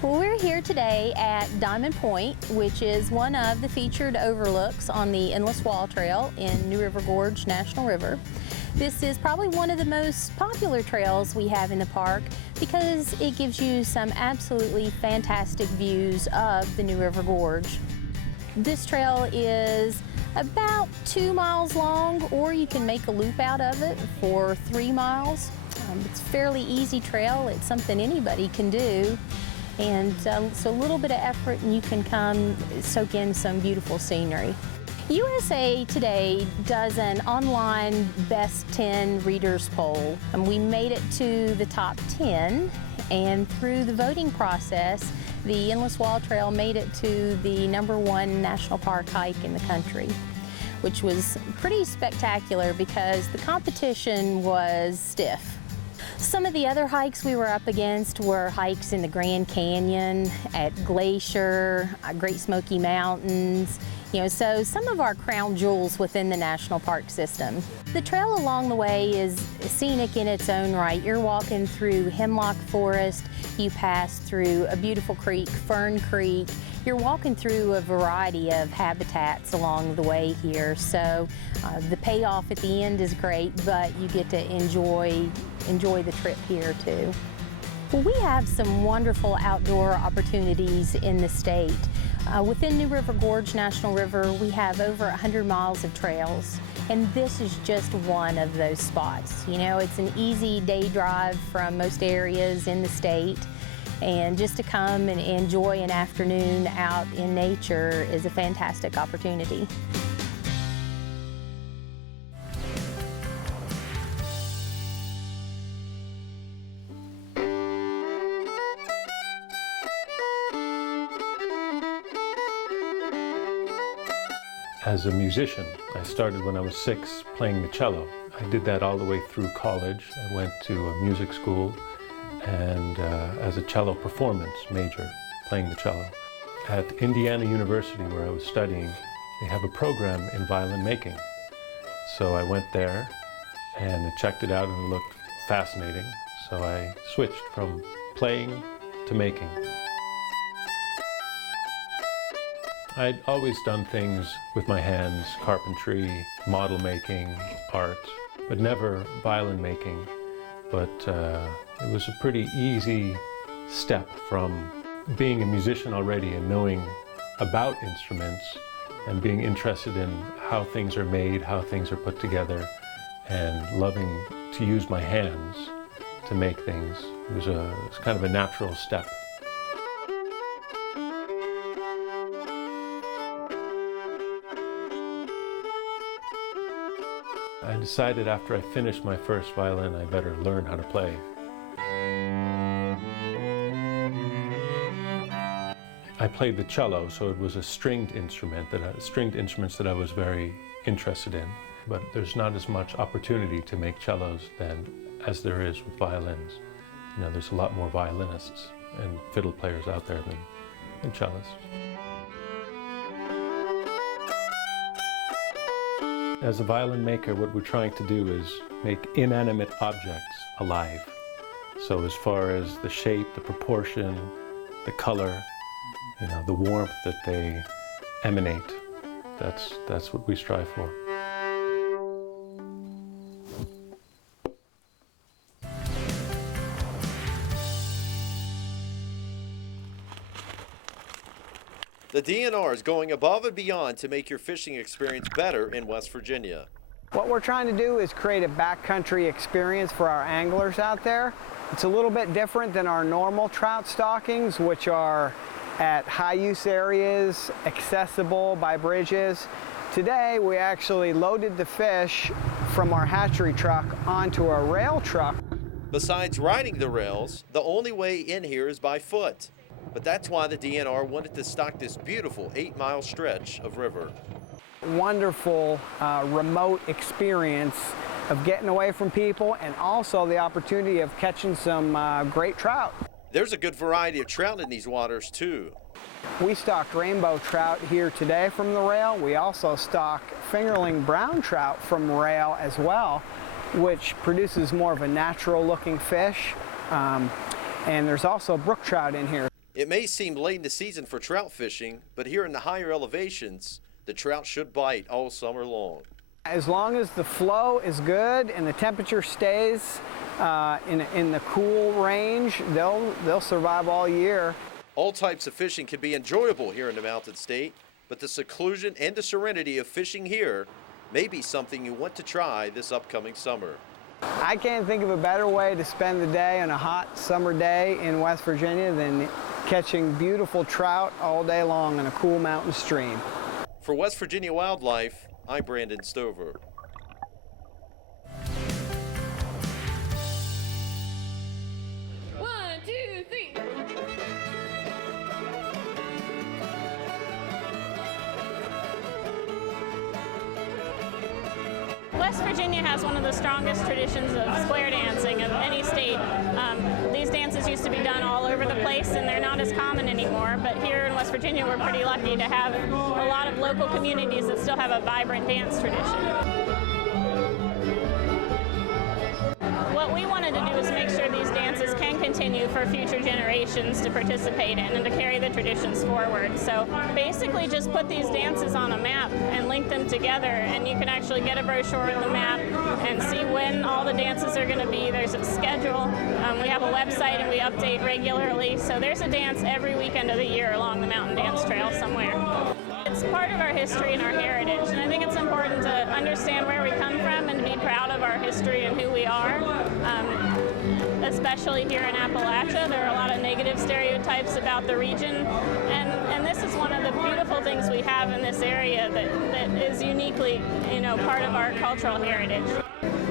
Well, we're here today at Diamond Point, which is one of the featured overlooks on the Endless Wall Trail in New River Gorge National River. This is probably one of the most popular trails we have in the park because it gives you some absolutely fantastic views of the New River Gorge. This trail is about 2 miles long, or you can make a loop out of it for 3 miles. It's a fairly easy trail. It's something anybody can do. And so a little bit of effort and you can come soak in some beautiful scenery. USA Today does an online best 10 readers poll, and we made it to the top 10, and through the voting process, the Endless Wall Trail made it to the #1 national park hike in the country, which was pretty spectacular because the competition was stiff. Some of the other hikes we were up against were hikes in the Grand Canyon, at Glacier, Great Smoky Mountains, so some of our crown jewels within the national park system. The trail along the way is scenic in its own right. You're walking through hemlock forest, you pass through a beautiful creek, Fern Creek. You're walking through a variety of habitats along the way here, so the payoff at the end is great, but you get to enjoy the trip here too. Well, we have some wonderful outdoor opportunities in the state. Within New River Gorge National River, we have over 100 miles of trails, and this is just one of those spots. It's an easy day drive from most areas in the state, and just to come and enjoy an afternoon out in nature is a fantastic opportunity. As a musician, I started when I was 6 playing the cello. I did that all the way through college. I went to a music school and as a cello performance major, playing the cello. At Indiana University, where I was studying, they have a program in violin making. So I went there and checked it out and it looked fascinating. So I switched from playing to making. I'd always done things with my hands, carpentry, model making, art, but never violin making. But it was a pretty easy step from being a musician already and knowing about instruments and being interested in how things are made, how things are put together, and loving to use my hands to make things. It was kind of a natural step. I decided after I finished my first violin, I better learn how to play. I played the cello, so it was a stringed instruments that I was very interested in. But there's not as much opportunity to make cellos as there is with violins. There's a lot more violinists and fiddle players out there than cellists. As a violin maker, what we're trying to do is make inanimate objects alive. So as far as the shape, the proportion, the color, the warmth that they emanate, that's what we strive for. The DNR is going above and beyond to make your fishing experience better in West Virginia. What we're trying to do is create a backcountry experience for our anglers out there. It's a little bit different than our normal trout stockings, which are at high use areas, accessible by bridges. Today, we actually loaded the fish from our hatchery truck onto a rail truck. Besides riding the rails, the only way in here is by foot. But that's why the DNR wanted to stock this beautiful 8-mile stretch of river. Wonderful remote experience of getting away from people, and also the opportunity of catching some great trout. There's a good variety of trout in these waters too. We stocked rainbow trout here today from the rail. We also stock fingerling brown trout from rail as well, which produces more of a natural looking fish. And there's also brook trout in here. It may seem late in the season for trout fishing, but here in the higher elevations, the trout should bite all summer long. As long as the flow is good and the temperature stays in the cool range, they'll survive all year. All types of fishing can be enjoyable here in the Mountain State, but the seclusion and the serenity of fishing here may be something you want to try this upcoming summer. I can't think of a better way to spend the day on a hot summer day in West Virginia than catching beautiful trout all day long in a cool mountain stream. For West Virginia Wildlife, I'm Brandon Stover. West Virginia has one of the strongest traditions of square dancing of any state. These dances used to be done all over the place and they're not as common anymore, but here in West Virginia we're pretty lucky to have a lot of local communities that still have a vibrant dance tradition. What we wanted to do is make sure these dances can continue for future generations to participate in and to carry the traditions forward. So basically just put these dances on a map and link them together, and you can actually get a brochure with the map and see when all the dances are going to be. There's a schedule. We have a website and we update regularly. So there's a dance every weekend of the year along the Mountain Dance Trail somewhere. It's part of our history and our heritage, and I think it's important to understand where we come from and be proud of our history and who we are. Especially here in Appalachia, there are a lot of negative stereotypes about the region, and this is one of the beautiful things we have in this area that is uniquely, part of our cultural heritage.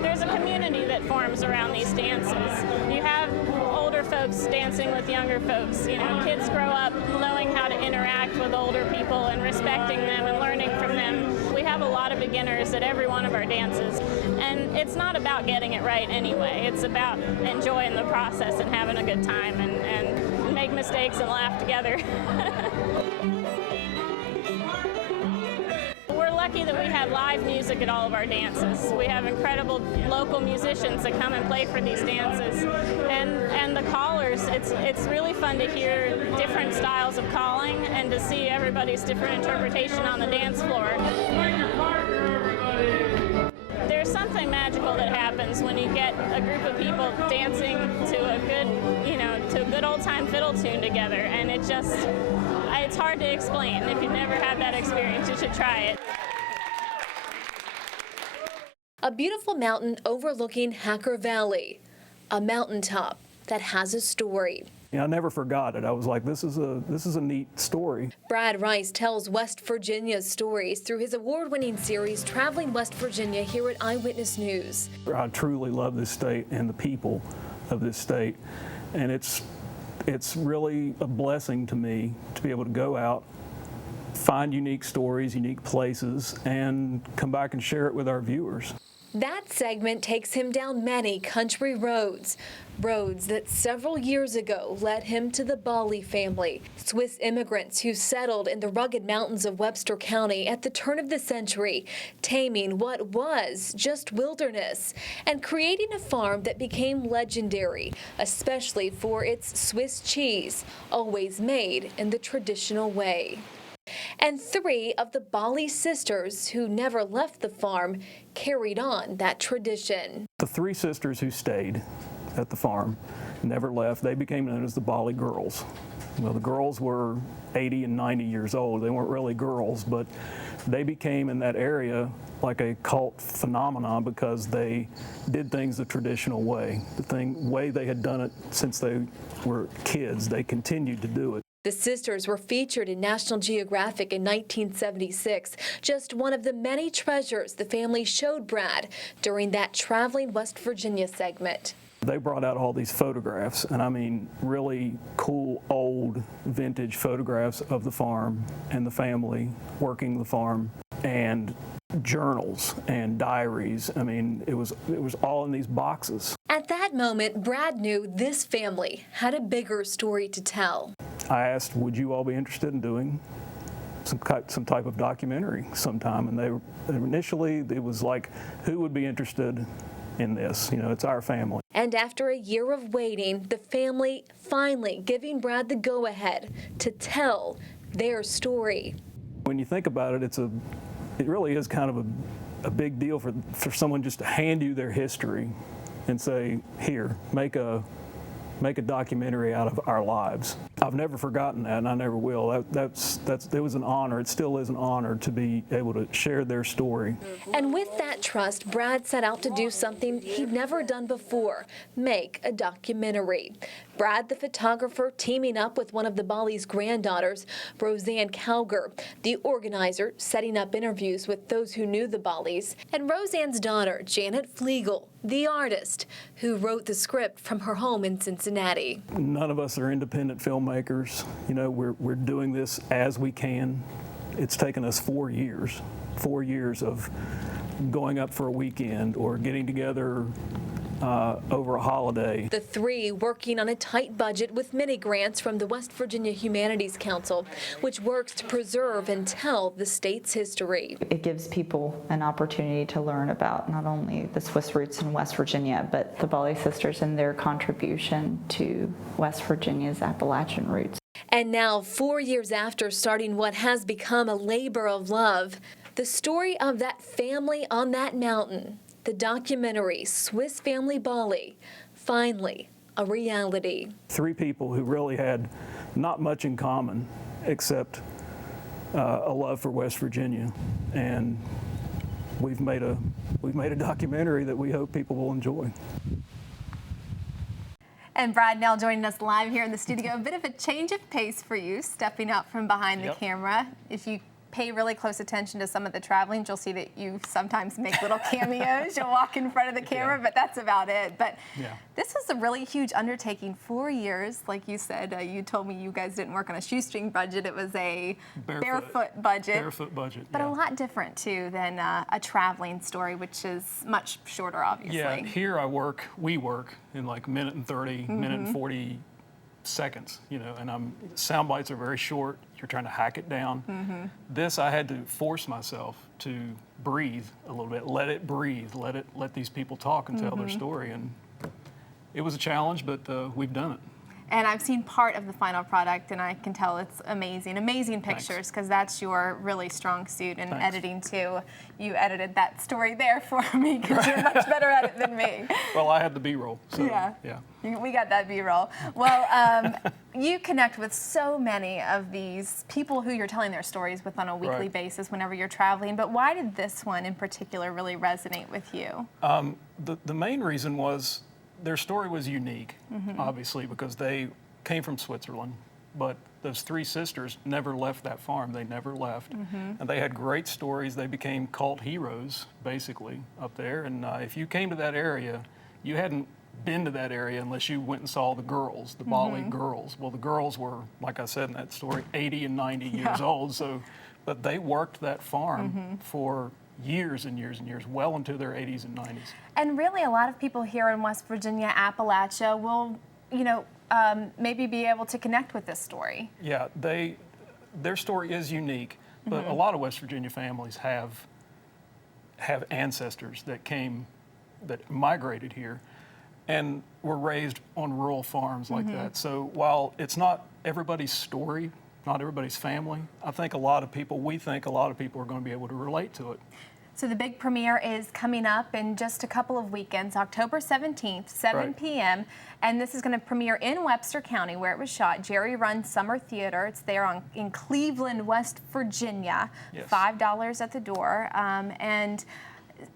There's a community that forms around these dances. You have older folks dancing with younger folks. Kids grow up knowing how to interact with older people and respecting them and learning from them. We have a lot of beginners at every one of our dances, and it's not about getting it right anyway. It's about enjoying the process and having a good time and make mistakes and laugh together. We're lucky that we have live music at all of our dances. We have incredible local musicians that come and play for these dances. And the callers, it's really fun to hear different styles of calling and to see everybody's different interpretation on the dance floor. There's something magical that happens when you get a group of people dancing to a good old-time fiddle tune together, and it's hard to explain. If you've never had that experience, you should try it. A beautiful mountain overlooking Hacker Valley, a mountaintop that has a story. I never forgot it. I was like, this is a neat story. Brad Rice tells West Virginia's stories through his award-winning series, Traveling West Virginia, here at Eyewitness News. I truly love this state and the people of this state, and it's really a blessing to me to be able to go out, find unique stories, unique places, and come back and share it with our viewers. That segment takes him down many country roads that several years ago led him to the Bali family, Swiss immigrants who settled in the rugged mountains of Webster County at the turn of the century, taming what was just wilderness and creating a farm that became legendary, especially for its Swiss cheese, always made in the traditional way. And 3 of the Bali sisters who never left the farm carried on that tradition. The 3 sisters who stayed at the farm, never left, they became known as the Bali girls. Well, the girls were 80 and 90 years old. They weren't really girls, but they became in that area like a cult phenomenon because they did things the traditional way. The way they had done it since they were kids, they continued to do it. The sisters were featured in National Geographic in 1976, just one of the many treasures the family showed Brad during that Traveling West Virginia segment. They brought out all these photographs, and I mean really cool, old, vintage photographs of the farm and the family working the farm, and journals and diaries. I mean, it was all in these boxes. At that moment, Brad knew this family had a bigger story to tell. I asked, would you all be interested in doing some type of documentary sometime? And initially it was like, who would be interested in this? It's our family. And after a year of waiting, the family finally giving Brad the go-ahead to tell their story. When you think about it, it really is kind of a big deal for someone just to hand you their history and say, here, make a documentary out of our lives. I've never forgotten that, and I never will. It was an honor. It still is an honor to be able to share their story. And with that trust, Brad set out to do something he'd never done before, make a documentary. Brad, the photographer, teaming up with one of the Bali's granddaughters, Roseanne Calger, the organizer, setting up interviews with those who knew the Balis, and Roseanne's daughter, Janet Flegel, the artist, who wrote the script from her home in Cincinnati. None of us are independent filmmakers. You know, we're doing this as we can. It's taken us 4 years of going up for a weekend or getting together over a holiday. The three working on a tight budget with many grants from the West Virginia Humanities Council, which works to preserve and tell the state's history. It gives people an opportunity to learn about not only the Swiss roots in West Virginia, but the Bali sisters and their contribution to West Virginia's Appalachian roots. And now, 4 years after starting what has become a labor of love, the story of that family on that mountain, the documentary Swiss Family Bali, finally a reality. 3 people who really had not much in common except a love for West Virginia, and we've made a documentary that we hope people will enjoy. And Brad now joining us live here in the studio. A bit of a change of pace for you, stepping out from behind the camera. If you pay really close attention to some of the traveling, you'll see that you sometimes make little cameos. You'll walk in front of the camera, but that's about it. But this was a really huge undertaking. 4 years, like you said, you told me you guys didn't work on a shoestring budget. It was a barefoot budget. Barefoot budget, but a lot different, too, than a traveling story, which is much shorter, obviously. Yeah, here we work in like minute and 30, minute and 40 seconds, you know, and sound bites are very short. You're trying to hack it down. This, I had to force myself to breathe a little bit, let it breathe, let these people talk and tell their story. And it was a challenge, but we've done it. And I've seen part of the final product, and I can tell it's amazing. Amazing pictures, because that's your really strong suit in editing, too. You edited that story there for me, because you're much better at it than me. Well, I had the B-roll, so yeah. We got that B-roll. Well, you connect with so many of these people who you're telling their stories with on a weekly basis whenever you're traveling, but why did this one in particular really resonate with you? The main reason was their story was unique, obviously, because they came from Switzerland, but those 3 sisters never left that farm. They never left. And they had great stories. They became cult heroes, basically, up there. And if you came to that area, you hadn't been to that area unless you went and saw the girls, the Bali girls. Well, the girls were, like I said in that story, 80 and 90 years old. So, but they worked that farm for years and years and years, well into their 80s and 90s. And really, a lot of people here in West Virginia, Appalachia, will, you know, maybe be able to connect with this story. Yeah, their story is unique, but a lot of West Virginia families have ancestors that migrated here and were raised on rural farms like that. So while it's not everybody's story, not everybody's family, I think we think a lot of people are going to be able to relate to it. So the big premiere is coming up in just a couple of weekends, October 17th, 7 p.m. And this is going to premiere in Webster County, where it was shot, Jerry Run Summer Theater. It's there in Cleveland, West Virginia. $5 at the door.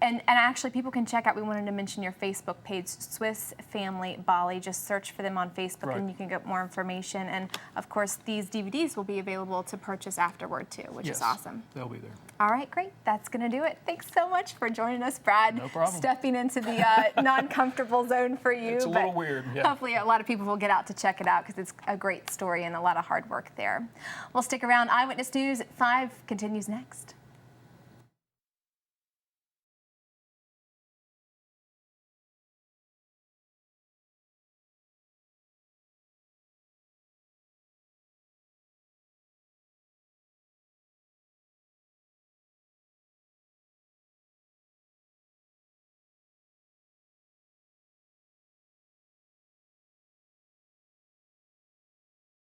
And actually, people can check out, we wanted to mention your Facebook page, Swiss Family Bali. Just search for them on Facebook and you can get more information. And of course, these DVDs will be available to purchase afterward too, which is awesome. They'll be there. All right, great. That's going to do it. Thanks so much for joining us, Brad. No problem. Stepping into the non-comfortable zone for you. It's a little weird, yeah. Hopefully a lot of people will get out to check it out because it's a great story and a lot of hard work there. Well, stick around. Eyewitness News at 5 continues next.